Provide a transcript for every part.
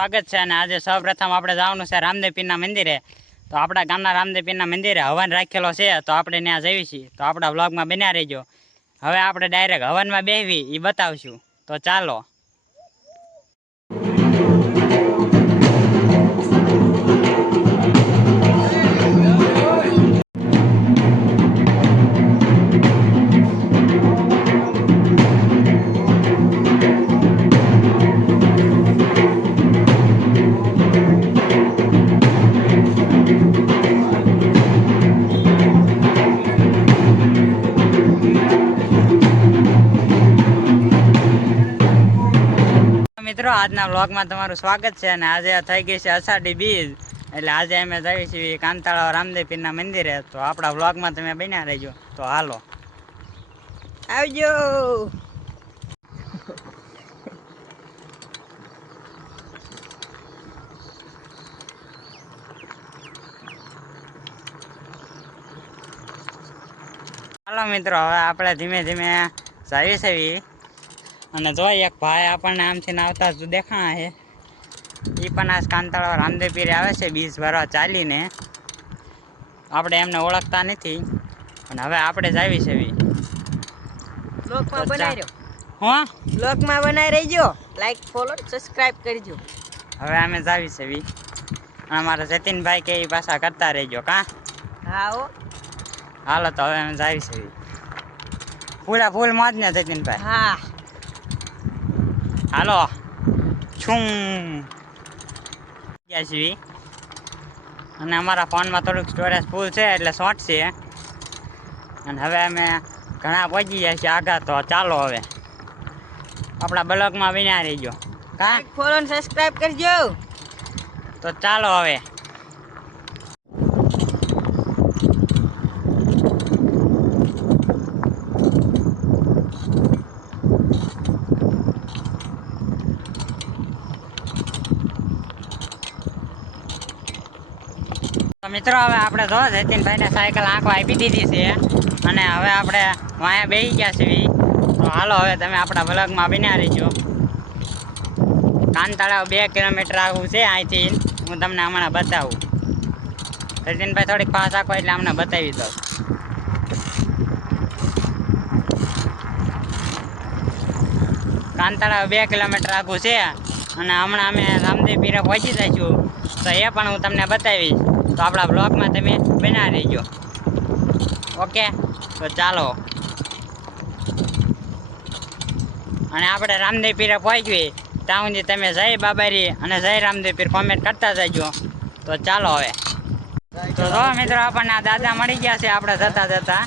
સ્વાગત છે અને આજે સૌપ્રથમ આપણે જવાનું છે રામદેવ પીરના મંદિરે. તો આપણા ગામના રામદેવ પીરના મંદિરે હવન રાખેલો છે, તો આપણે ત્યાં જઈએ છીએ. તો આપણા વ્લોગમાં બન્યા રહેજો. હવે આપણે ડાયરેક્ટ હવનમાં બેસવી એ બતાવશું. તો ચાલો. મિત્રો, આજના વ્લોગમાં તમારું સ્વાગત છે અને આજે થઈ ગઈ છે અષાઢી બીજ, એટલે આજે અમે જઈએ છીએ કાંતાળા રામદેવ પીરના મંદિરે. તો આપણા વ્લોગમાં તમે બન્યા રહેજો. તો હાલો આવજો. હાલો મિત્રો, હવે આપણે ધીમે ધીમે જઈએ છીએ. અને જો એક ભાઈ આપણને આમથી આવતા જ દેખાણા છે. એ પણ આ કાંતાળા રામદેવ પીરે આવે છે બીજ ભરવા ચાલીને. આપણે એમને ઓળખતા નથી, અને હવે આપણે જ આવી છે. બ્લોગમાં બનાવી રહ્યો. હા, બ્લોગમાં બનાવી રહીજો. લાઈક, ફોલો, સબસ્ક્રાઇબ કરજો. હવે અમે જ આવી છે. અને અમારા જતીનભાઈ કે એ પાછા કરતા રહેજો. કાં હા હો. હાલો તો હવે અમે જ આવી છે. પૂરા ફૂલ મોજ ને જતીનભાઈ. હા હાલો છું ગયા છીએ. અને અમારા ફોનમાં થોડુંક સ્ટોરેજ ફૂલ છે એટલે શોર્ટ છે. અને હવે અમે ઘણા પહોંચી ગયા છીએ આગળ. તો ચાલો હવે આપણા બ્લોગમાં બન્યા રહીજો. લાઈક, ફોલો અને સબસ્ક્રાઇબ કરજો. તો ચાલો હવે. મિત્રો, હવે આપણે જો જતીનભાઈને સાયકલ આંખો આપી દીધી છે અને હવે આપણે વાયા બેસી ગયા છીએ. તો હાલો હવે તમે આપણા બ્લોગમાં બન્યા રહીજો. કાંતાળા 2 કિલોમીટર આગું છે અહીંથી. હું તમને હમણાં બતાવું. જતીનભાઈ થોડીક પાસ આપો એટલે અમને બતાવી દઉં. કાંતાળા 2 કિલોમીટર આગું છે અને હમણાં અમે રામદેવ પીરે પહોંચી જઈશું. તો એ પણ હું તમને બતાવીશ. તો આપણા બ્લોગમાં તમે બના રહીજો. ઓકે, તો ચાલો. અને આપણે રામદેવ પીરે પહોંચવી ત્યાં સુધી તમે જય બાબારી અને જય રામદેવ પીર કોમેન્ટ કરતા જજો. તો ચાલો હવે. તો જો મિત્રો, આપણને આ દાદા મળી ગયા છે આપણે જતા જતા.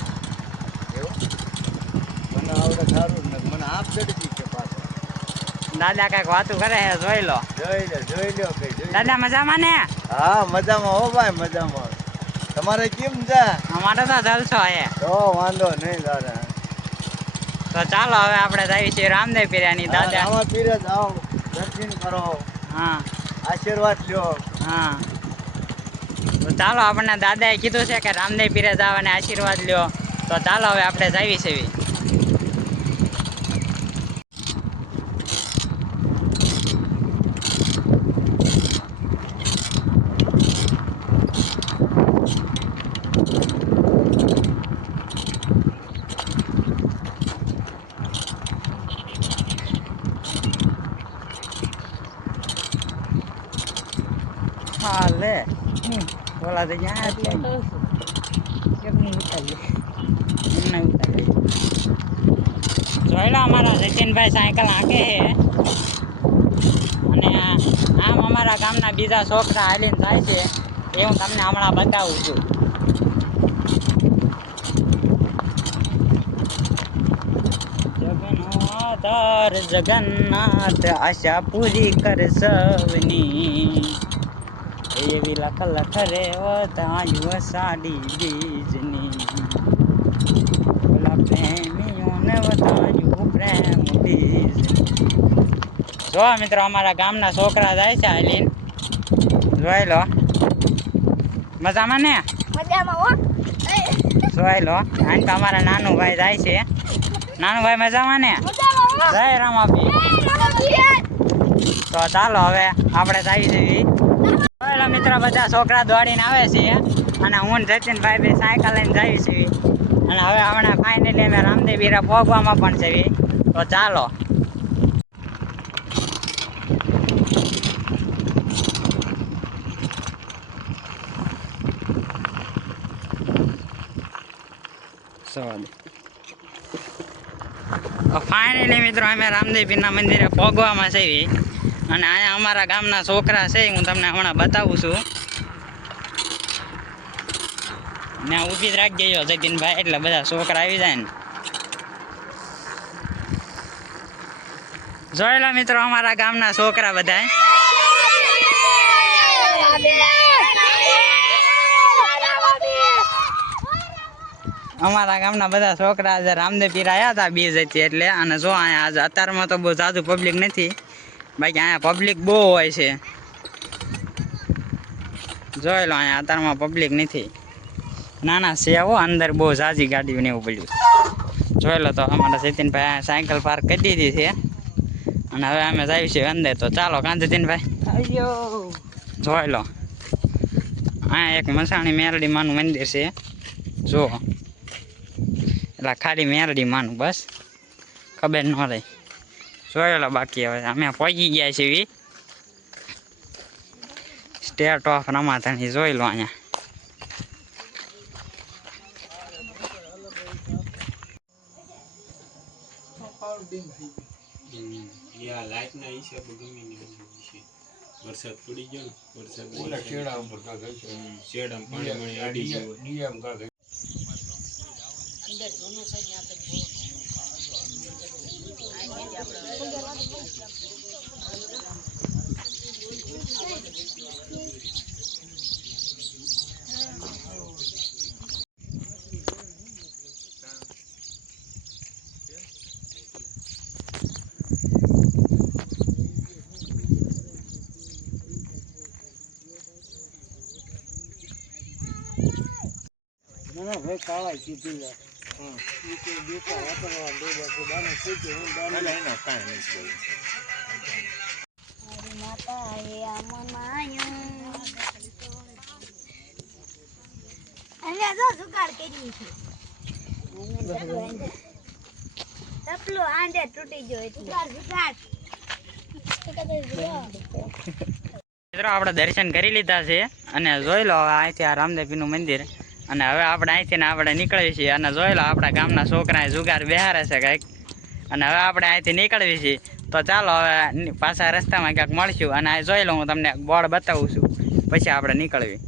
દાદા કઈક વાતું કરે છે, જોઈ લો. જોઈ લો દાદા મજામાં ને? હા, મજામાં હો ભાઈ, મજામાં. તમારે કેમ છે? અમારે તો જલસો છે. તો વાંધો નહીં દાદા. તો ચાલો હવે આપણે જઈએ છીએ રામદેવ પીરની. દાદા આમાં પીરે જાઓ, દર્શન કરો, હા, આશીર્વાદ લ્યો. હા. તો ચાલો, આપણને દાદાએ કીધું છે કે રામદેવ પીરે જાવ અને આશીર્વાદ લ્યો. તો ચાલો હવે આપણે જઈએ છીએ. હા લે, બોલા તો ક્યાં કેમ નહીં ઉતારીએ? એમને ઉતારી જોઈ લો. અમારા જતીનભાઈ સાયકલ હાંકે છે અને આમ અમારા ગામના બીજા છોકરા હાલીને થાય છે એ હું તમને હમણાં બતાવું છું. જગન્નાથ જગન્નાથ આશા પૂરી કર સવની, એવી લખ લખ રે વતાયું સાડી બીજની, ઓલા પ્રેમીઓને વતાયું પ્રેમ બીજની. જો મિત્રો, અમારા ગામના છોકરા જાય છે હાલીને. જોઈ લો. મજામાં ને? મજામાં હો. જોઈ લો. આને તો અમારા નાનું ભાઈ જાય છે. નાનું ભાઈ મજામાં ને? મજામાં હો. જય રામાપી. તો ચાલો હવે આપણે જઈએ છીએ. ચાલો મિત્રો, બધા છોકરા દોડીને આવે છે અને હું ને જતીનભાઈ બે સાયકલ લઈને જઈએ છીએ. અને હવે હમણાં ફાઇનલી અમે રામદેવ પીરા પહોંચવામાં પણ જઈએ. તો ચાલો. ફાઇનલી મિત્રો અમે રામદેવ પીરના મંદિરે પહોંચવામાં છીએ. અને અહીંયા અમારા ગામના છોકરા છે, હું તમને હમણાં બતાવું છું. ને ઊભી જ રાખી દેજો જતીનભાઈ, એટલે બધા છોકરા આવી જાય ને. જોઈ લો મિત્રો અમારા ગામના છોકરા બધા. અમારા ગામના બધા છોકરા આજે રામદેવ પીર આવ્યા હતા બીજ હતી એટલે. અને જો અહીંયા આજે અત્યારમાં તો બહુ જાજુ પબ્લિક નથી, બાકી અહીંયા પબ્લિક બહુ હોય છે. જોઈ લો અહીંયા અત્યારમાં પબ્લિક નથી, નાના છે હો, અંદર બહુ ઝાઝી ગાડીઓ ને એવું પડ્યું. જોઈ લો તો અમારા જતીનભાઈ સાયકલ પાર્ક કરી દીધી છે અને હવે અમે જઈએ છીએ અંદર. તો ચાલો કાં જતીનભાઈ, જોઈ લો અહીંયા એક મસાણી મેરડી માનું મંદિર છે. જો એટલે ખાલી મેરડી માનું, બસ ખબર ન રહી. જોઈ લો બાકી હવે અમે પહોંચી ગયા છીએ સ્ટેટ ઓફ રમાતણી. જોઈ લો અહીંયા વરસાદ પડી ગયો ને, શેડામાં પાણી અડી ગયું. મિત્રો આપણે દર્શન કરી લીધા છે અને જોઈ લો હવે અહીંથી આ રામદેવ પીરનું મંદિર. અને હવે આપણે અહીંથી ને આપણે નીકળીએ છીએ. અને જોઈ લો આપણા ગામના છોકરા જુગાર બેહારે છે કંઈક. અને હવે આપણે અહીંથી નીકળીએ છીએ. તો ચાલો હવે પાછા રસ્તામાં ક્યાંક મળશું. અને આ જોઈ લો હું તમને બોર્ડ બતાવું છું, પછી આપણે નીકળવી.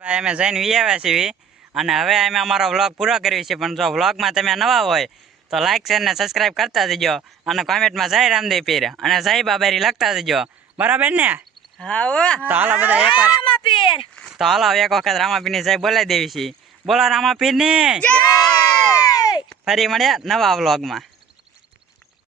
ભાઈ અમે જઈને આવ્યા છીએ અને હવે અમે અમારો વ્લોગ પૂરો કરીએ છીએ. પણ જો વ્લોગમાં તમે નવા હોય તો લાઈક શેર ને સબસ્ક્રાઈબ કરતા જજો. અને કોમેન્ટમાં જય રામદેવ પીર અને જય બાબારી લખતા જજો, બરાબર ને? તો હાલો બધા એકવાર, તો હાલો એક વખત રામાપીર ની જય બોલાવી દેવી છે. બોલો રામાપીર ની જય. ફરી મળ્યા નવા વ્લોગમાં.